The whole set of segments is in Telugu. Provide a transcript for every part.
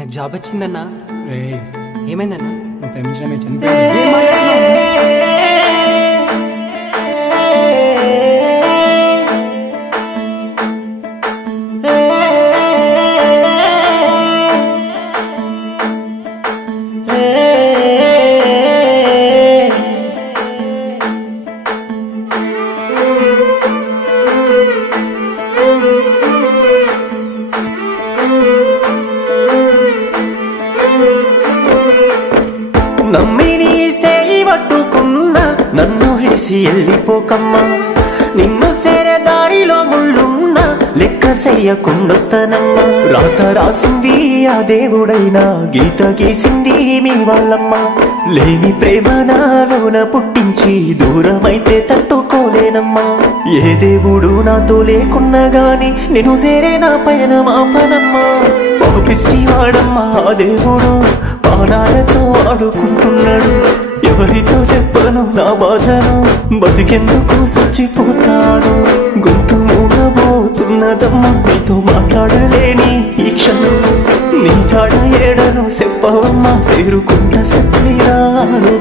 నాకు జాబ్ వచ్చిందన్నా. ఏమైందన్నా? నువ్వు ప్రేమించడమే చనిపోయింది. నమ్మిని సేయి పట్టుకున్నా నన్ను విడిసి వెళ్ళిపోకమ్మా. నిన్ను సేరే దారిలో ముళ్ళున్నా లెక్క చెయ్యకుండొస్తానమ్మా. రాత రాసింది ఆ దేవుడైనా గీత గీసింది మీ వాళ్ళమ్మ. లేని ప్రేమ నాలోన పుట్టించి దూరమైతే తట్టుకోలేనమ్మా. ఏ దేవుడు నాతో లేకున్నా గాని నేను చేరే నా పైన మాపనమ్మా. పాపిష్టి వాడమ్మా ఆ దేవుడు ప్రాణాలతో ఆడుకుంటున్నాడు. ఎవరితో చెప్పను నా బాధను, బతికెందుకు చచ్చిపోతాను. గొంతు మూగబోతున్నదమ్మా నీతో మాట్లాడలేని ఈ క్షణం. నీ చాడ ఏడను చెప్పవమ్మా చేరుకుంటా సచ్చయ్యాను.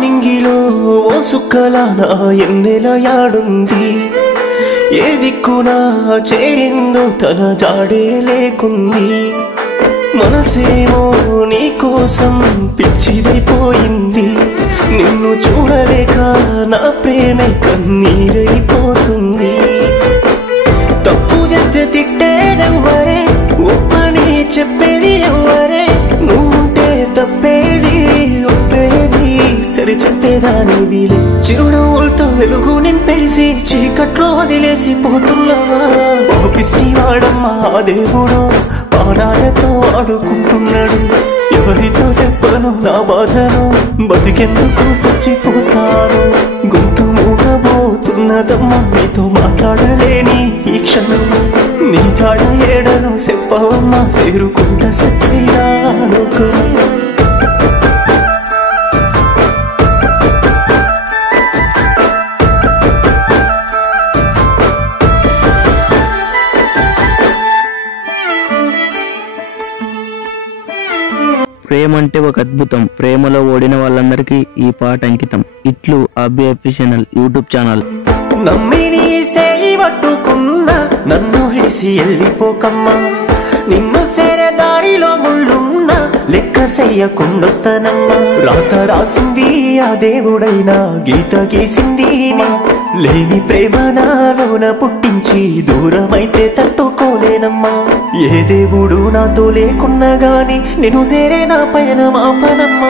నింగిలో ఓ సుక్కలానా ఎన్నెల యాడుంది. ఏ దిక్కునా చేరిందో తన జాడే లేకుంది. మనసేమో నీ కోసం పిచ్చిదైపోయింది. నిన్ను చూడలేక నా ప్రేమే కన్నీరైపోతుంది. తప్పు చేస్తే తిట్టేదెవ్వరే, ఒప్పని చెప్పేది ఎవ్వరే. నువ్వుంటే తప్పేది ఒప్పేది సరి చెప్పేదాని వీలే. చిరునవ్వులతో వెలుగు నింపేసి చీకట్లో వదిలేసి పోతున్నావా. పాపిష్టి వాడమ్మా ఆ దేవుడు ప్రాణాలతో ఆడుకుంటున్నాడు. ఎవరితో చెప్పను నా బాధను, బతికెందుకు చచ్చిపోతాను. గొంతు మూగబోతున్నదమ్మా నీతో మాట్లాడలేని ఈ క్షణం. నీ చాడ ఏడను చెప్పవమ్మా చేరుకుంటా సచ్చయ్యాను. ప్రేమంటే ఒక అద్భుతం. ప్రేమలో ఓడిన వాళ్ళందరికీ ఈ పాట అంకితం. ఇట్లు అభి అఫీషియల్ యూట్యూబ్ ఛానల్. నమ్మిని సేయి పట్టుకున్నా నన్ను విడిసి వెళ్ళిపోకమ్మా. నిన్ను సేరే దారిలో ముళ్ళున్నా లెక్క చెయ్యకుండొస్తానమ్మా. రాత రాసింది ఆ దేవుడైనా గీత గీసింది మా. లేని ప్రేమ నాలోన పుట్టించి దూరమైతే తట్టుకోలేనమ్మా. ఏ దేవుడు నాతో లేకున్నా గాని నేను చేరే నా పైన మాపనమ్మా.